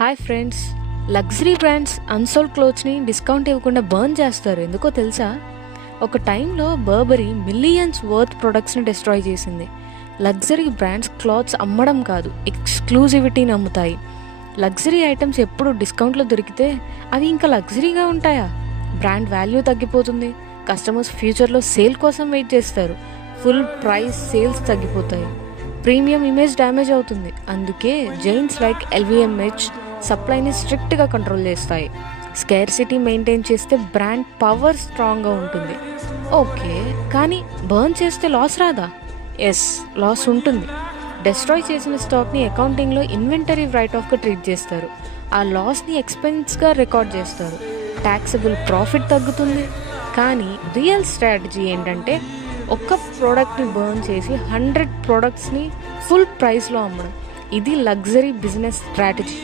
Hi friends, luxury brands unsold క్లోత్స్ని discount ఇవ్వకుండా burn చేస్తారు. ఎందుకో తెలుసా? ఒక టైంలో బర్బరీ మిలియన్స్ వర్త్ ప్రొడక్ట్స్ని డిస్ట్రాయ్ చేసింది. లగ్జరీ బ్రాండ్స్ క్లాత్స్ అమ్మడం కాదు, ఎక్స్క్లూజివిటీని అమ్ముతాయి. లగ్జరీ ఐటమ్స్ ఎప్పుడు డిస్కౌంట్లో దొరికితే అవి ఇంకా లగ్జరీగా ఉంటాయా? బ్రాండ్ వాల్యూ తగ్గిపోతుంది. కస్టమర్స్ ఫ్యూచర్లో సేల్ కోసం వెయిట్ చేస్తారు. ఫుల్ ప్రైస్ సేల్స్ తగ్గిపోతాయి. ప్రీమియం ఇమేజ్ డ్యామేజ్ అవుతుంది. అందుకే జైంట్స్ లైక్ ఎల్విఎంహెచ్ సప్లైని స్ట్రిక్ట్గా కంట్రోల్ చేస్తాయి. స్కేర్సిటీ మెయింటైన్ చేస్తే బ్రాండ్ పవర్ స్ట్రాంగ్గా ఉంటుంది. ఓకే, కానీ బర్న్ చేస్తే లాస్ రాదా? ఎస్, లాస్ ఉంటుంది. డెస్ట్రాయ్ చేసిన స్టాక్ని అకౌంటింగ్లో ఇన్వెంటరీ రైట్ ఆఫ్గా ట్రీట్ చేస్తారు. ఆ లాస్ని ఎక్స్పెన్స్గా రికార్డ్ చేస్తారు. ట్యాక్సబుల్ ప్రాఫిట్ తగ్గుతుంది. కానీ రియల్ స్ట్రాటజీ ఏంటంటే ఒక్క ప్రోడక్ట్ని బర్న్ చేసి 100 ప్రోడక్ట్స్ని ఫుల్ ప్రైస్లో అమ్మడం. ఇది లగ్జరీ బిజినెస్ స్ట్రాటజీ.